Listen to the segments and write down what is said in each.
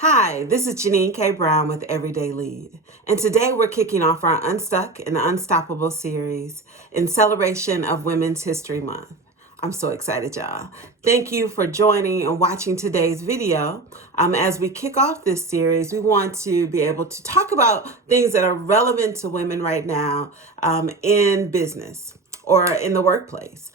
Hi, this is Janine K. Brown with Everyday Lead, and today we're kicking off our Unstuck and Unstoppable series in celebration of Women's History Month. I'm so excited, y'all. Thank you for joining and watching today's video. As we kick off this series, we want to be able to talk about things that are relevant to women right now in business or in the workplace,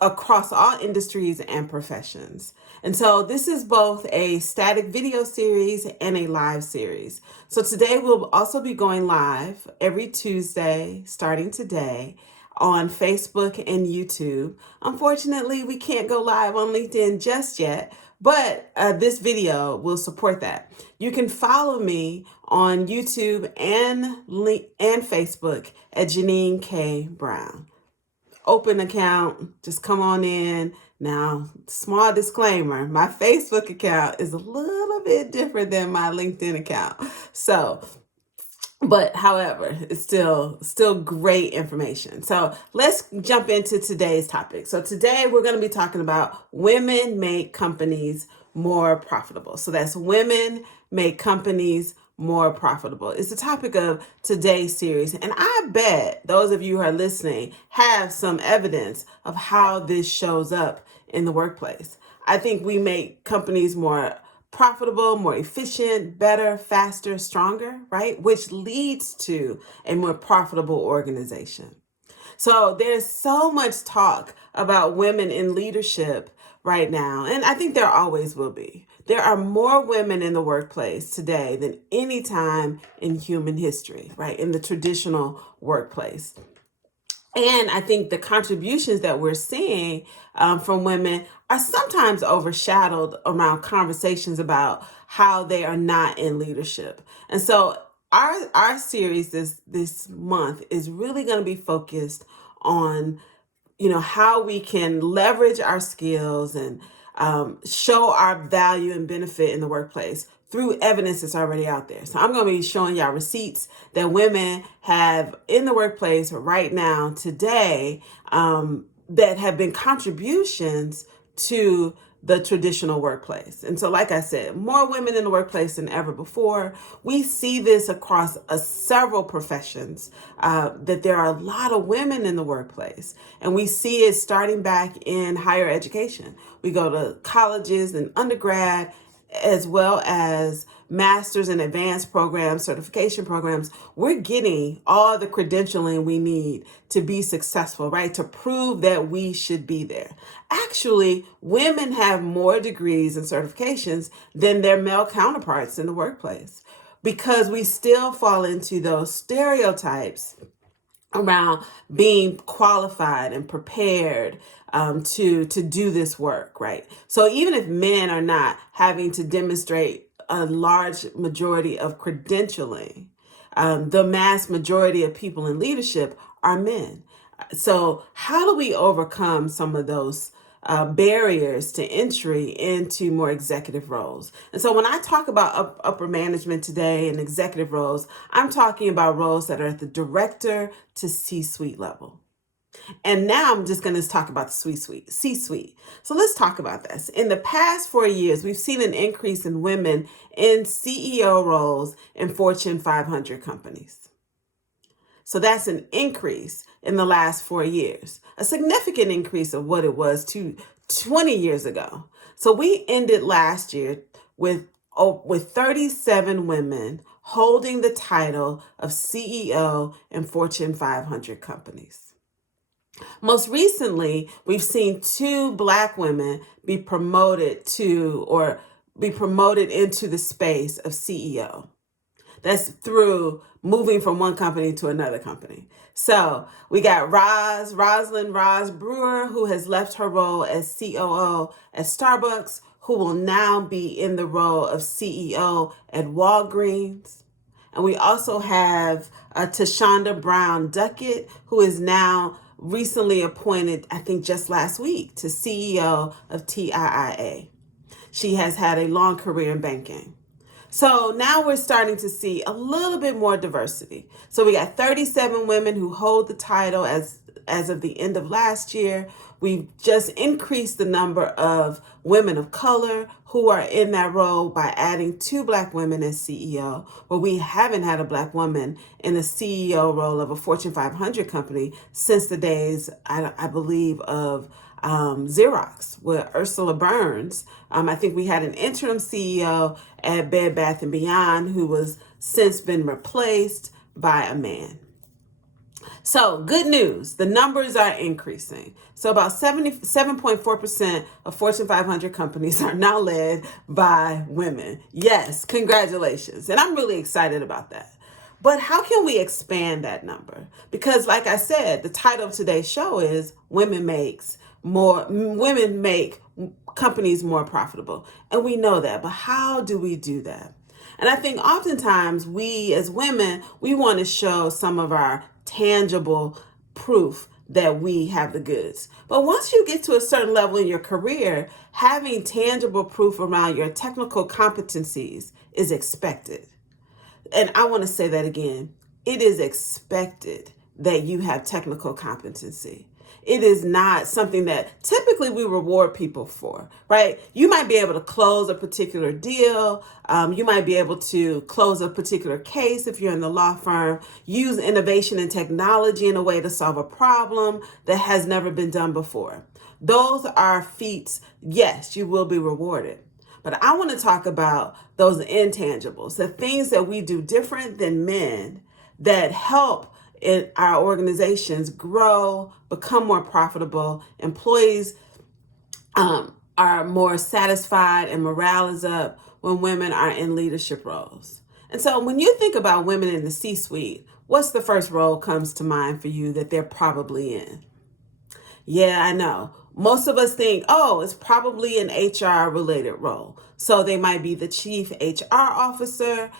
across all industries and professions. And so this is both a static video series and a live series. So today we'll also be going live every Tuesday, starting today, on Facebook and YouTube. Unfortunately, we can't go live on LinkedIn just yet, but this video will support that. You can follow me on YouTube and Facebook at Janine K. Brown. Open account, just come on in. Now, small disclaimer, my Facebook account is a little bit different than my LinkedIn account. But however, it's still great information. So let's jump into today's topic. So today we're going to be talking about women make companies more profitable. So that's women make companies more profitable. It's the topic of today's series. And I bet those of you who are listening have some evidence of how this shows up in the workplace. I think we make companies more profitable, more efficient, better, faster, stronger, right? Which leads to a more profitable organization. So there's so much talk about women in leadership right now, and I think there always will be. There are more women in the workplace today than any time in human history, right? In the traditional workplace. And I think the contributions that we're seeing from women are sometimes overshadowed around conversations about how they are not in leadership. And so our series this month is really going to be focused on how we can leverage our skills and show our value and benefit in the workplace through evidence that's already out there. So I'm going to be showing y'all receipts that women have in the workplace right now today that have been contributions to the traditional workplace. And so, like I said, more women in the workplace than ever before. We see this across several professions, that there are a lot of women in the workplace. And we see it starting back in higher education. We go to colleges and undergrad, as well as master's and advanced programs, certification programs. We're getting all the credentialing we need to be successful, right? To prove that we should be there. Actually, women have more degrees and certifications than their male counterparts in the workplace, because we still fall into those stereotypes around being qualified and prepared to do this work, right? So even if men are not having to demonstrate a large majority of credentialing, the mass majority of people in leadership are men. So how do we overcome some of those barriers to entry into more executive roles? And so when I talk about upper management today and executive roles, I'm talking about roles that are at the director to C-suite level. And now I'm just going to talk about the C-suite. So let's talk about this. In the past 4 years, we've seen an increase in women in CEO roles in Fortune 500 companies. So that's an increase in the last 4 years, a significant increase of what it was 20 years ago. So we ended last year with 37 women holding the title of CEO in Fortune 500 companies. Most recently, we've seen 2 Black women be promoted into the space of CEO. That's through moving from one company to another company. So we got Rosalind Roz Brewer, who has left her role as COO at Starbucks, who will now be in the role of CEO at Walgreens. And we also have Tashonda Brown Duckett, who is now recently appointed, I think just last week, to CEO of TIIA. She has had a long career in banking. So now we're starting to see a little bit more diversity. So we got 37 women who hold the title as as of the end of last year. We've just increased the number of women of color who are in that role by adding 2 Black women as CEO, where we haven't had a Black woman in a CEO role of a Fortune 500 company since the days, I believe, of Xerox with Ursula Burns. I think we had an interim CEO at Bed Bath & Beyond who was since been replaced by a man. So good news, the numbers are increasing. So about 77.4% of Fortune 500 companies are now led by women. Yes, congratulations. And I'm really excited about that. But how can we expand that number? Because like I said, the title of today's show is Women Make Companies More Profitable. And we know that, but how do we do that? And I think oftentimes we as women, we want to show some of our tangible proof that we have the goods. But once you get to a certain level in your career, having tangible proof around your technical competencies is expected. And I want to say that again. It is expected that you have technical competency. It is not something that typically we reward people for, right? You might be able to close a particular deal. You might be able to close a particular case if you're in the law firm, use innovation and technology in a way to solve a problem that has never been done before. Those are feats. Yes, you will be rewarded. But I want to talk about those intangibles, the things that we do different than men that help in our organizations grow, become more profitable. Employees are more satisfied and morale is up when women are in leadership roles. And so when you think about women in the C-suite, what's the first role comes to mind for you that they're probably in? Yeah, I know. Most of us think, oh, it's probably an HR related role. So they might be the chief HR officer.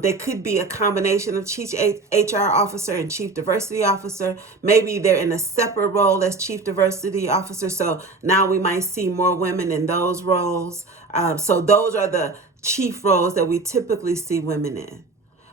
They could be a combination of chief HR officer and chief diversity officer. Maybe they're in a separate role as chief diversity officer. So now we might see more women in those roles. So those are the chief roles that we typically see women in.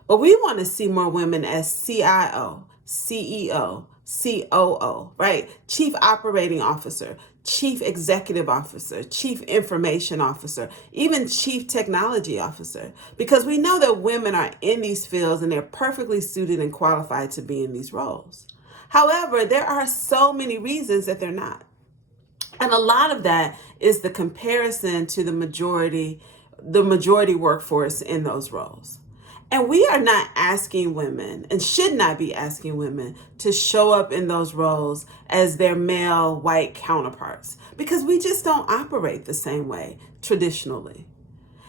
But we want to see more women as CIO, CEO, COO, right? Chief Operating Officer, Chief Executive Officer, Chief Information Officer, even Chief Technology Officer, because we know that women are in these fields and they're perfectly suited and qualified to be in these roles. However, there are so many reasons that they're not. And a lot of that is the comparison to the majority workforce in those roles. And we are not asking women and should not be asking women to show up in those roles as their male white counterparts because we just don't operate the same way traditionally.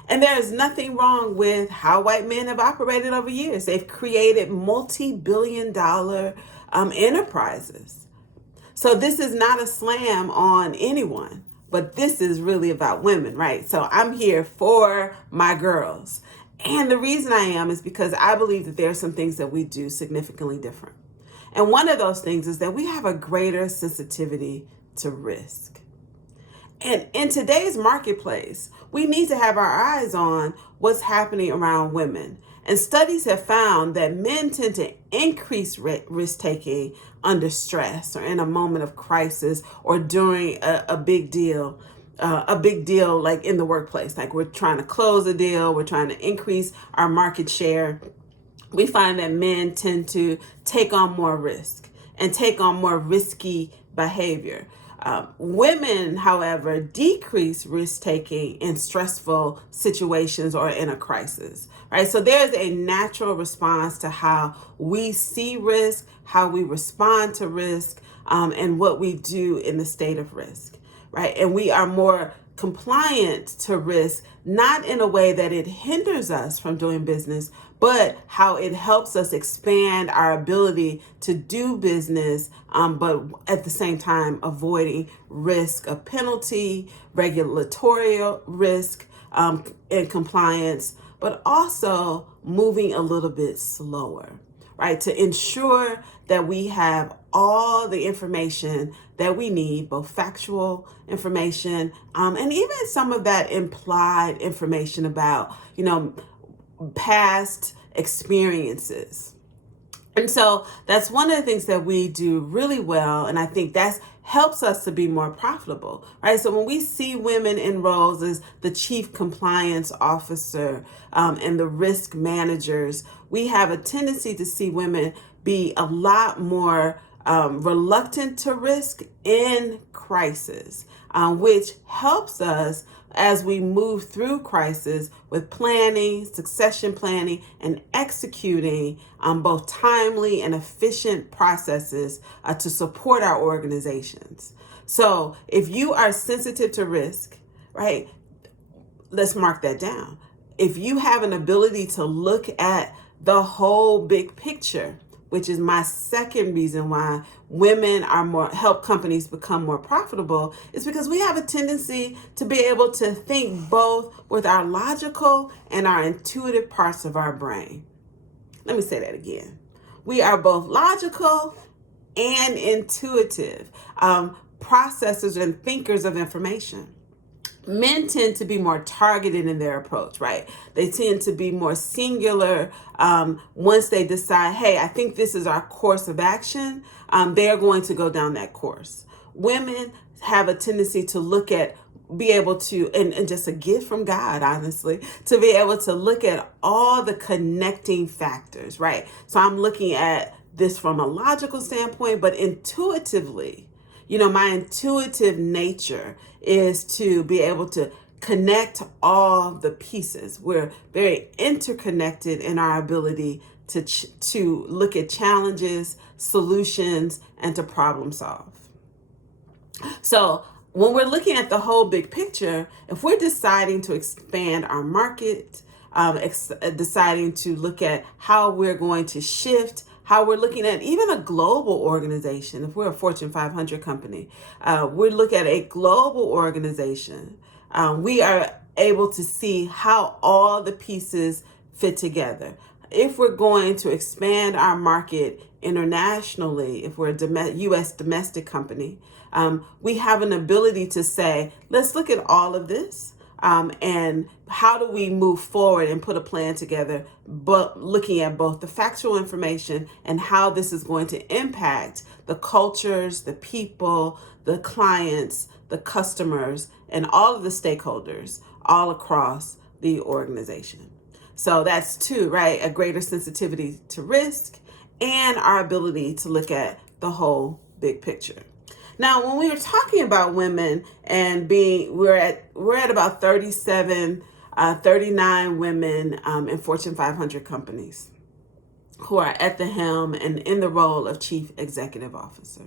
And there is nothing wrong with how white men have operated over years. They've created multi-billion-dollar enterprises. So this is not a slam on anyone, but this is really about women, right? So I'm here for my girls. And the reason I am is because I believe that there are some things that we do significantly different. And one of those things is that we have a greater sensitivity to risk. And in today's marketplace, we need to have our eyes on what's happening around women. And studies have found that men tend to increase risk-taking under stress or in a moment of crisis or during a big deal. Like in the workplace, like we're trying to close a deal, we're trying to increase our market share. We find that men tend to take on more risk and take on more risky behavior. Women, however, decrease risk-taking in stressful situations or in a crisis, right? So there's a natural response to how we see risk, how we respond to risk, and what we do in the state of risk. Right? And we are more compliant to risk, not in a way that it hinders us from doing business, but how it helps us expand our ability to do business, but at the same time, avoiding risk of penalty, regulatory risk, and compliance, but also moving a little bit slower, right? To ensure that we have all the information that we need, both factual information, and even some of that implied information about, past experiences. And so that's one of the things that we do really well. And I think that helps us to be more profitable, right? So when we see women in roles as the chief compliance officer and the risk managers, we have a tendency to see women be a lot more reluctant to risk in crisis, which helps us as we move through crisis with planning, succession planning, and executing both timely and efficient processes to support our organizations. So if you are sensitive to risk, right, let's mark that down. If you have an ability to look at the whole big picture, which is my second reason why women are more help companies become more profitable, is because we have a tendency to be able to think both with our logical and our intuitive parts of our brain. Let me say that again. We are both logical and intuitive processors and thinkers of information. Men tend to be more targeted in their approach, right? They tend to be more singular. Once they decide, hey, I think this is our course of action, they're going to go down that course. Women have a tendency to look at, be able to, and just a gift from God, honestly, to be able to look at all the connecting factors, right? So I'm looking at this from a logical standpoint, but intuitively, my intuitive nature is to be able to connect all the pieces. We're very interconnected in our ability to look at challenges, solutions, and to problem solve. So when we're looking at the whole big picture, if we're deciding to expand our market, deciding to look at how we're going to shift, how we're looking at even a global organization. If we're a Fortune 500 company, we look at a global organization. We are able to see how all the pieces fit together. If we're going to expand our market internationally, if we're a U.S. domestic company, we have an ability to say, let's look at all of this. And how do we move forward and put a plan together, but looking at both the factual information and how this is going to impact the cultures, the people, the clients, the customers, and all of the stakeholders all across the organization. So that's two, right? A greater sensitivity to risk and our ability to look at the whole big picture. Now, when we were talking about women and we're at about 37, 39 women in Fortune 500 companies who are at the helm and in the role of chief executive officer.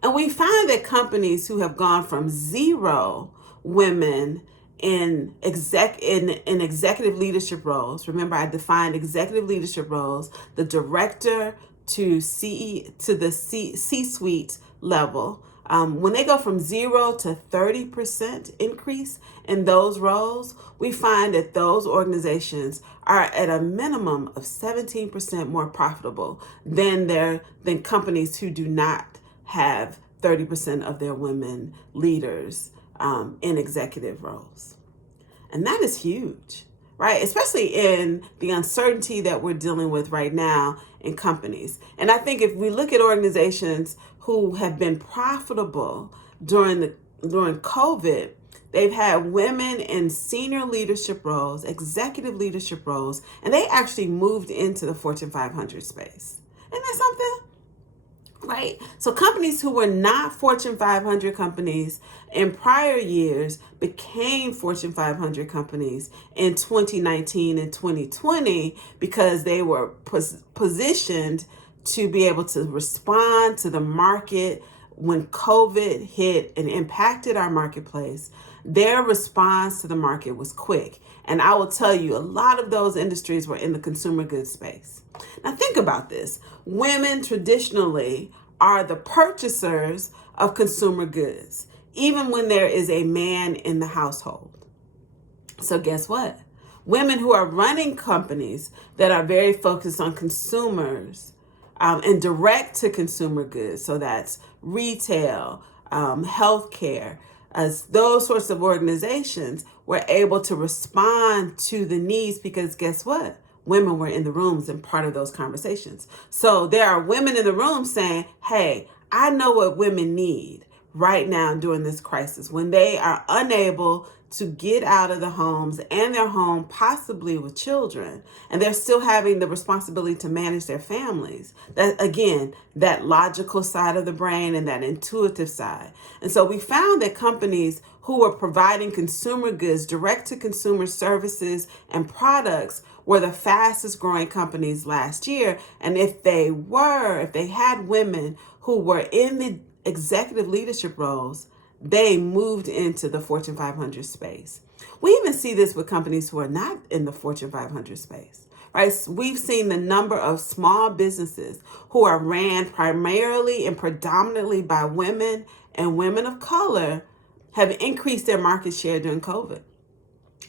And we find that companies who have gone from 0 women in executive leadership roles. Remember, I defined executive leadership roles, the director to the C-suite level. When they go from 0 to 30% increase in those roles, we find that those organizations are at a minimum of 17% more profitable than companies who do not have 30% of their women leaders in executive roles. And that is huge, right? Especially in the uncertainty that we're dealing with right now in companies. And I think if we look at organizations who have been profitable during COVID, they've had women in senior leadership roles, executive leadership roles, and they actually moved into the Fortune 500 space. Isn't that something? Right? So companies who were not Fortune 500 companies in prior years became Fortune 500 companies in 2019 and 2020 because they were positioned to be able to respond to the market when COVID hit and impacted our marketplace. Their response to the market was quick. And I will tell you, a lot of those industries were in the consumer goods space. Now think about this. Women traditionally are the purchasers of consumer goods, even when there is a man in the household. So guess what? Women who are running companies that are very focused on consumers and direct to consumer goods, so that's retail, healthcare, as those sorts of organizations were able to respond to the needs because guess what? women were in the rooms and part of those conversations. So there are women in the room saying, hey, I know what women need right now during this crisis when they are unable to get out of the homes and their home, possibly with children, and they're still having the responsibility to manage their families. That, again, that logical side of the brain and that intuitive side. And so we found that companies who were providing consumer goods, direct to consumer services and products were the fastest growing companies last year. And if they had women who were in the executive leadership roles, they moved into the Fortune 500 space. We even see this with companies who are not in the Fortune 500 space, right? We've seen the number of small businesses who are ran primarily and predominantly by women and women of color have increased their market share during COVID.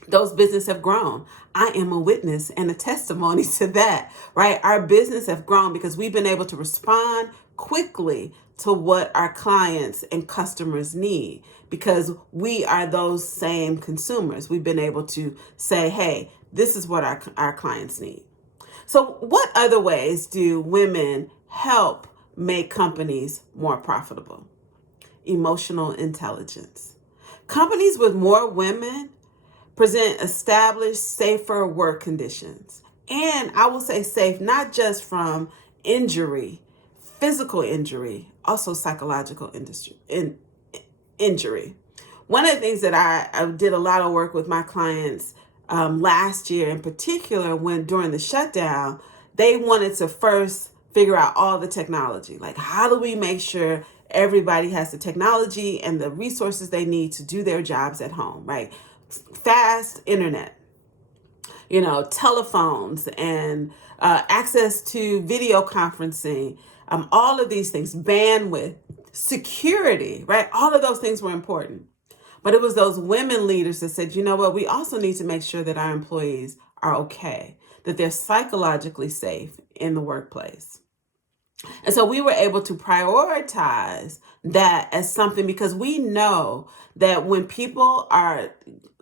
Those businesses have grown. I am a witness and a testimony to that, right? Our business have grown because we've been able to respond quickly to what our clients and customers need because we are those same consumers. We've been able to say, hey, this is what our clients need. So what other ways do women help make companies more profitable? Emotional intelligence. Companies with more women present established, safer work conditions. And I will say safe, not just from injury, physical injury, also psychological injury. One of the things that I did a lot of work with my clients last year in particular, when during the shutdown, they wanted to first figure out all the technology. Like, how do we make sure everybody has the technology and the resources they need to do their jobs at home, right? Fast internet, telephones and access to video conferencing, all of these things, bandwidth, security, right? All of those things were important. But it was those women leaders that said, you know what, we also need to make sure that our employees are okay, that they're psychologically safe in the workplace. And so we were able to prioritize that as something because we know that when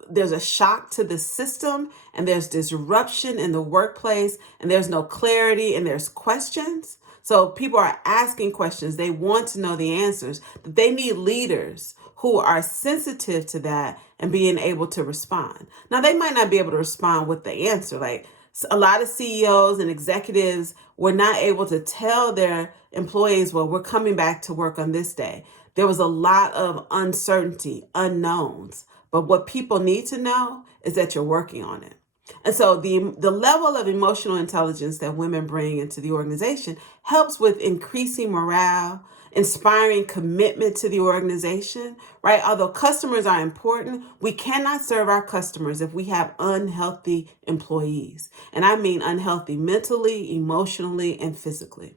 there's a shock to the system and there's disruption in the workplace and there's no clarity and there's questions. So people are asking questions. They want to know the answers. They need leaders who are sensitive to that and being able to respond. Now, they might not be able to respond with the answer. Like a lot of CEOs and executives were not able to tell their employees, well, we're coming back to work on this day. There was a lot of uncertainty, unknowns. But what people need to know is that you're working on it. And so the level of emotional intelligence that women bring into the organization helps with increasing morale, inspiring commitment to the organization, right? Although customers are important, we cannot serve our customers if we have unhealthy employees. And I mean unhealthy mentally, emotionally, and physically.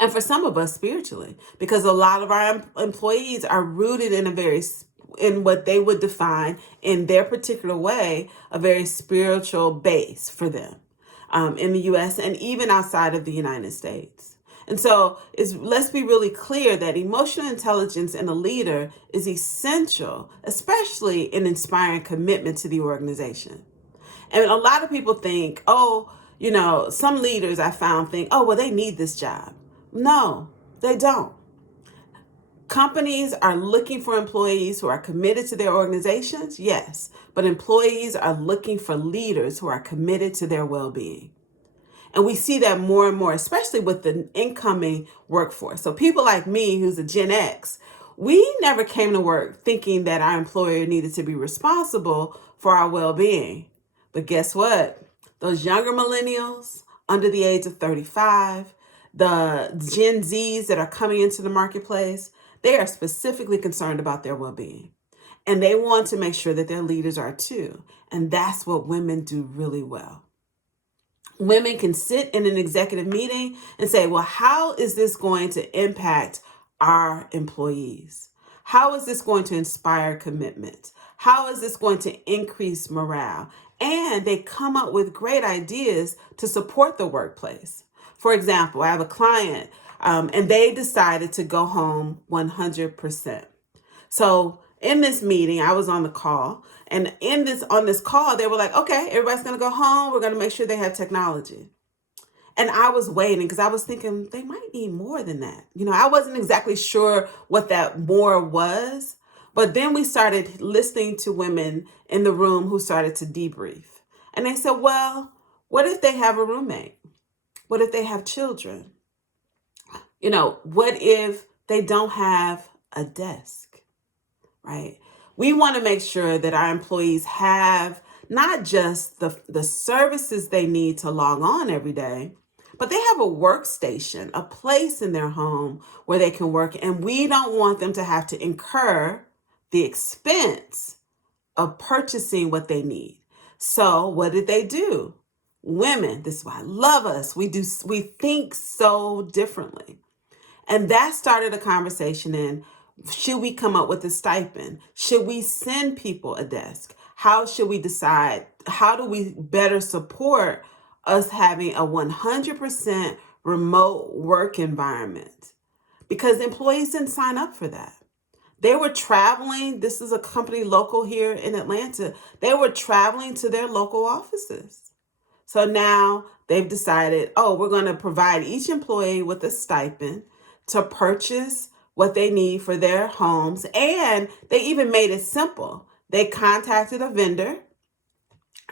And for some of us, spiritually, because a lot of our employees are rooted in what they would define in their particular way, a very spiritual base for them in the U.S. and even outside of the United States. And so let's be really clear that emotional intelligence in a leader is essential, especially in inspiring commitment to the organization. And a lot of people think, some leaders I found think, well, they need this job. No, they don't. Companies are looking for employees who are committed to their organizations, yes, but employees are looking for leaders who are committed to their well-being. And we see that more and more, especially with the incoming workforce. So people like me, who's a Gen X, we never came to work thinking that our employer needed to be responsible for our well-being. But guess what? Those younger millennials under the age of 35, the Gen Zs that are coming into the marketplace, they are specifically concerned about their well-being. And they want to make sure that their leaders are too. And that's what women do really well. Women can sit in an executive meeting and say, well, how is this going to impact our employees? How is this going to inspire commitment? How is this going to increase morale? And they come up with great ideas to support the workplace. For example, I have a client and they decided to go home 100%. So in this meeting, I was on the call, and on this call, they were like, okay, everybody's going to go home. We're going to make sure they have technology. And I was waiting because I was thinking they might need more than that. I wasn't exactly sure what that more was. But then we started listening to women in the room who started to debrief. And they said, well, what if they have a roommate? What if they have children? What if they don't have a desk, right? We want to make sure that our employees have not just the services they need to log on every day, but they have a workstation, a place in their home where they can work. And we don't want them to have to incur the expense of purchasing what they need. So what did they do? Women, this is why I love us. We think so differently. And that started a conversation in, should we come up with a stipend? Should we send people a desk? How should we decide? How do we better support us having a 100% remote work environment? Because employees didn't sign up for that. They were traveling. This is a company local here in Atlanta. They were traveling to their local offices. So now they've decided, we're going to provide each employee with a stipend to purchase what they need for their homes. And they even made it simple. They contacted a vendor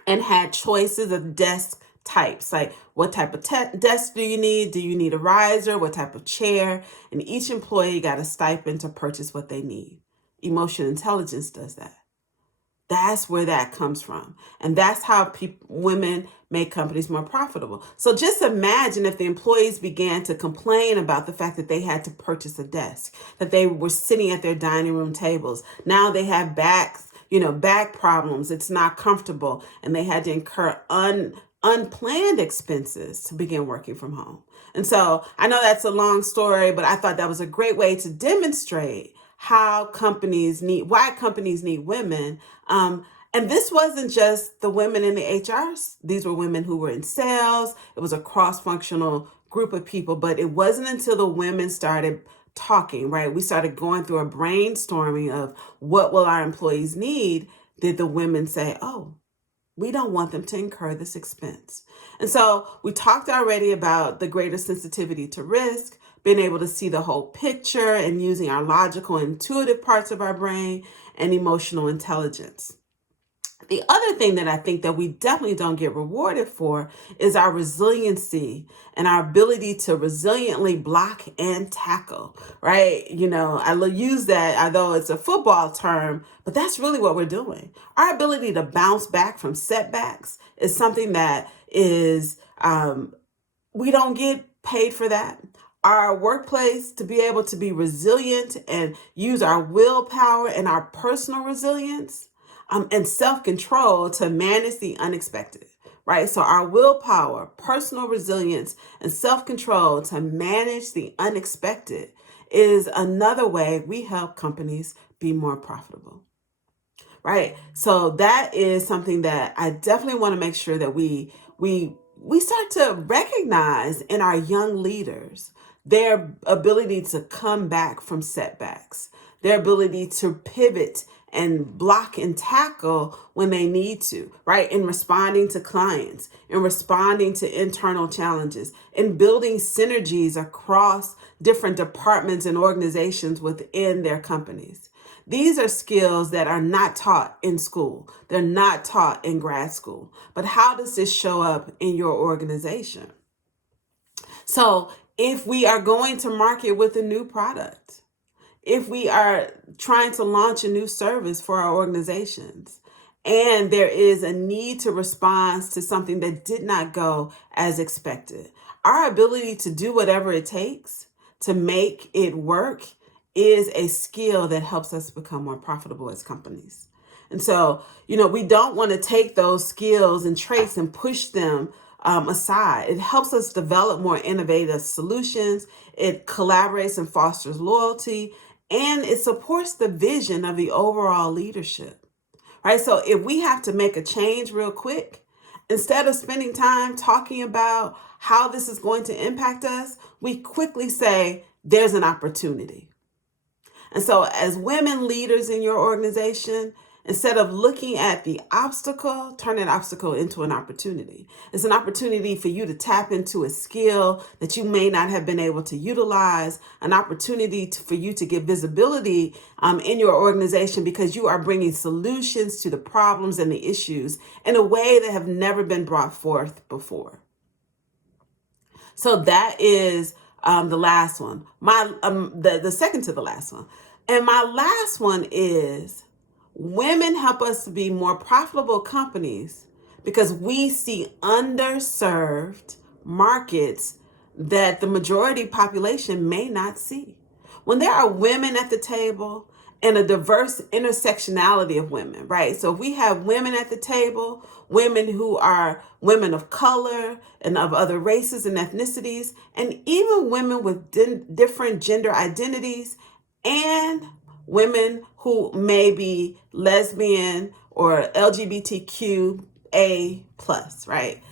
and had choices of desk types, like what type of desk do you need? Do you need a riser? What type of chair? And each employee got a stipend to purchase what they need. Emotional intelligence does that. That's where that comes from. And that's how women make companies more profitable. So just imagine if the employees began to complain about the fact that they had to purchase a desk, that they were sitting at their dining room tables. Now they have back problems. It's not comfortable. And they had to incur unplanned expenses to begin working from home. And so I know that's a long story, but I thought that was a great way to demonstrate why companies need women. And this wasn't just the women in the HRs. These were women who were in sales. It was a cross-functional group of people, but it wasn't until the women started talking, right? We started going through a brainstorming of what will our employees need, did the women say, we don't want them to incur this expense. And so we talked already about the greater sensitivity to risk, being able to see the whole picture and using our logical, intuitive parts of our brain, and emotional intelligence. The other thing that I think that we definitely don't get rewarded for is our resiliency and our ability to resiliently block and tackle, right? I use that, although it's a football term, but that's really what we're doing. Our ability to bounce back from setbacks is something that is, we don't get paid for that. Our workplace, to be able to be resilient and use our willpower and our personal resilience, and self-control to manage the unexpected, right? So our willpower, personal resilience, and self-control to manage the unexpected is another way we help companies be more profitable, right? So that is something that I definitely want to make sure that we start to recognize in our young leaders, their ability to come back from setbacks, their ability to pivot and block and tackle when they need to, right? In responding to clients, in responding to internal challenges, in building synergies across different departments and organizations within their companies. These are skills that are not taught in school. They're not taught in grad school. But how does this show up in your organization? So if we are going to market with a new product, if we are trying to launch a new service for our organizations, and there is a need to respond to something that did not go as expected, our ability to do whatever it takes to make it work is a skill that helps us become more profitable as companies. And so, we don't want to take those skills and traits and push them aside. It helps us develop more innovative solutions. It collaborates and fosters loyalty, and it supports the vision of the overall leadership, right? So if we have to make a change real quick, instead of spending time talking about how this is going to impact us, we quickly say, there's an opportunity. And so as women leaders in your organization, instead of looking at the obstacle, turn that obstacle into an opportunity. It's an opportunity for you to tap into a skill that you may not have been able to utilize, an opportunity for you to get visibility in your organization because you are bringing solutions to the problems and the issues in a way that have never been brought forth before. So that is the last one. The second to the last one. And my last one is women help us to be more profitable companies because we see underserved markets that the majority population may not see. When there are women at the table and a diverse intersectionality of women, right? So if we have women at the table, women who are women of color and of other races and ethnicities, and even women with different gender identities, and women who may be lesbian or LGBTQA plus, right?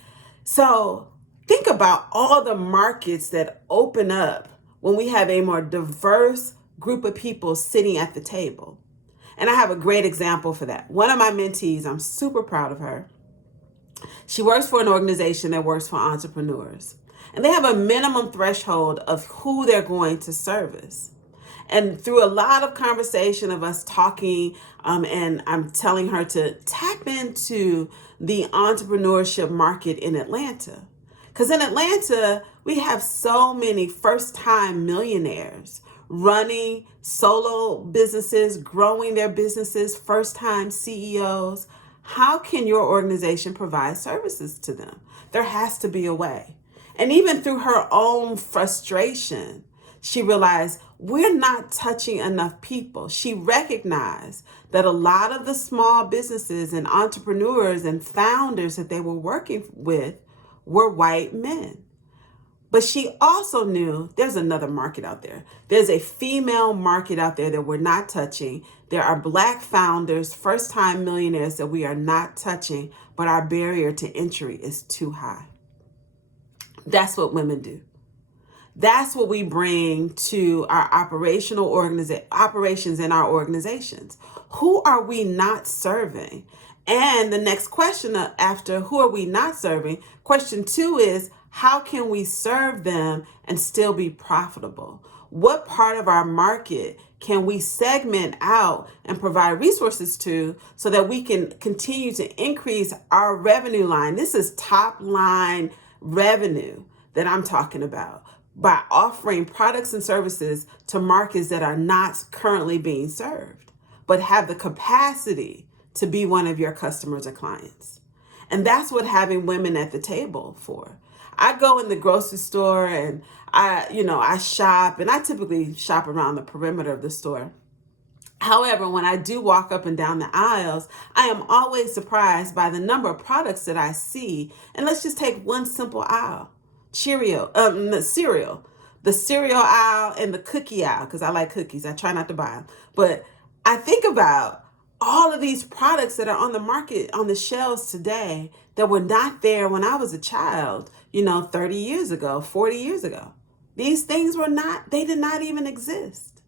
So think about all the markets that open up when we have a more diverse group of people sitting at the table. And I have a great example for that. One of my mentees, I'm super proud of her. She works for an organization that works for entrepreneurs. And they have a minimum threshold of who they're going to service. And through a lot of conversation of us talking, and I'm telling her to tap into the entrepreneurship market in Atlanta. Because in Atlanta, we have so many first-time millionaires running solo businesses, growing their businesses, first-time CEOs. How can your organization provide services to them? There has to be a way. And even through her own frustration, she realized we're not touching enough people. She recognized that a lot of the small businesses and entrepreneurs and founders that they were working with were white men. But she also knew there's another market out there. There's a female market out there that we're not touching. There are Black founders, first-time millionaires that we are not touching, but our barrier to entry is too high. That's what women do. That's what we bring to our operations in our organizations. Who are we not serving? And the next question after who are we not serving, question 2 is how can we serve them and still be profitable? What part of our market can we segment out and provide resources to so that we can continue to increase our revenue line? This is top line revenue that I'm talking about, by offering products and services to markets that are not currently being served, but have the capacity to be one of your customers or clients. And that's what having women at the table for. I go in the grocery store and I shop, and I typically shop around the perimeter of the store. However, when I do walk up and down the aisles, I am always surprised by the number of products that I see. And let's just take one simple aisle. The cereal aisle and the cookie aisle, because I like cookies. I try not to buy them. But I think about all of these products that are on the market, on the shelves today, that were not there when I was a child, 30 years ago, 40 years ago. These things they did not even exist.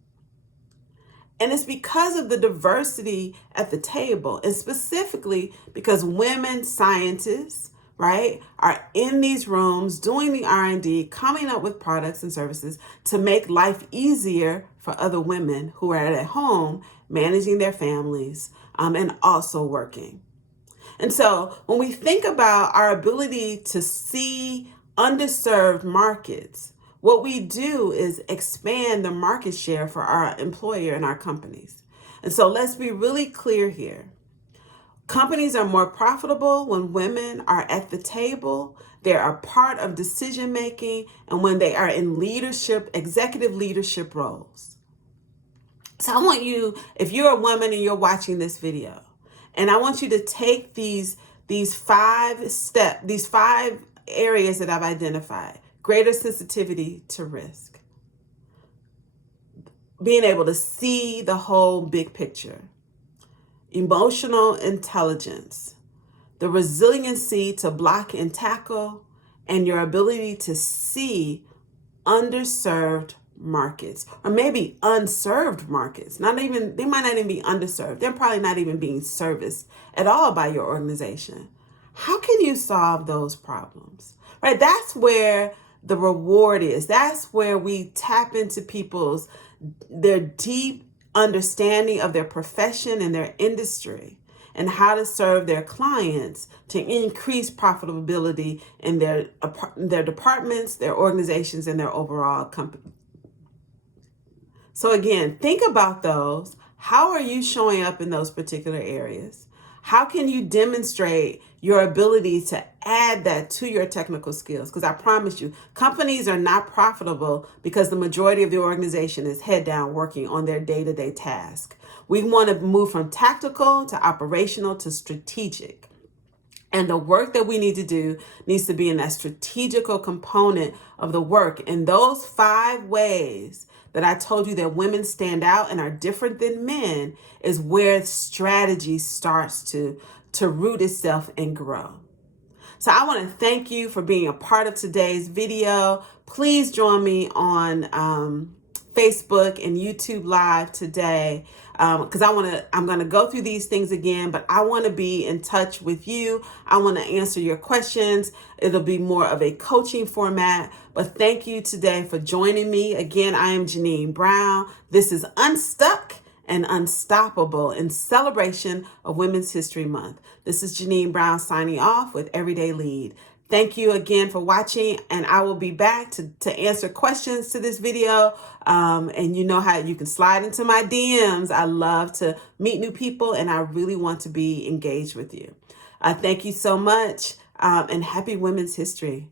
And it's because of the diversity at the table, and specifically because women scientists, right, are in these rooms doing the R&D, coming up with products and services to make life easier for other women who are at home managing their families and also working. And so when we think about our ability to see underserved markets, what we do is expand the market share for our employer and our companies. And so let's be really clear here. Companies are more profitable when women are at the table, they are part of decision making, and when they are in leadership, executive leadership roles. So I want you, if you're a woman and you're watching this video, and I want you to take these 5 areas that I've identified: greater sensitivity to risk, being able to see the whole big picture, emotional intelligence, the resiliency to block and tackle, and your ability to see underserved markets, or maybe unserved markets. They might not even be underserved. They're probably not even being serviced at all by your organization. How can you solve those problems? Right? That's where the reward is. That's where we tap into their deep understanding of their profession and their industry and how to serve their clients to increase profitability in their departments, their organizations, and their overall company. So again, think about those. How are you showing up in those particular areas? How can you demonstrate your ability to add that to your technical skills? Because I promise you, companies are not profitable because the majority of the organization is head down working on their day-to-day task. We want to move from tactical to operational to strategic. And the work that we need to do needs to be in that strategical component of the work. In those 5 ways that I told you that women stand out and are different than men is where strategy starts to root itself and grow. So I want to thank you for being a part of today's video. Please join me on Facebook and YouTube Live today because I'm going to go through these things again, but I want to be in touch with you. I want to answer your questions. It'll be more of a coaching format, but thank you today for joining me. Again, I am Janine Brown. This is Unstuck and Unstoppable in celebration of Women's History Month. This is Janine Brown signing off with Everyday Lead. Thank you again for watching, and I will be back to answer questions to this video. And you know how you can slide into my DMs. I love to meet new people, and I really want to be engaged with you. Thank you so much, and happy Women's History.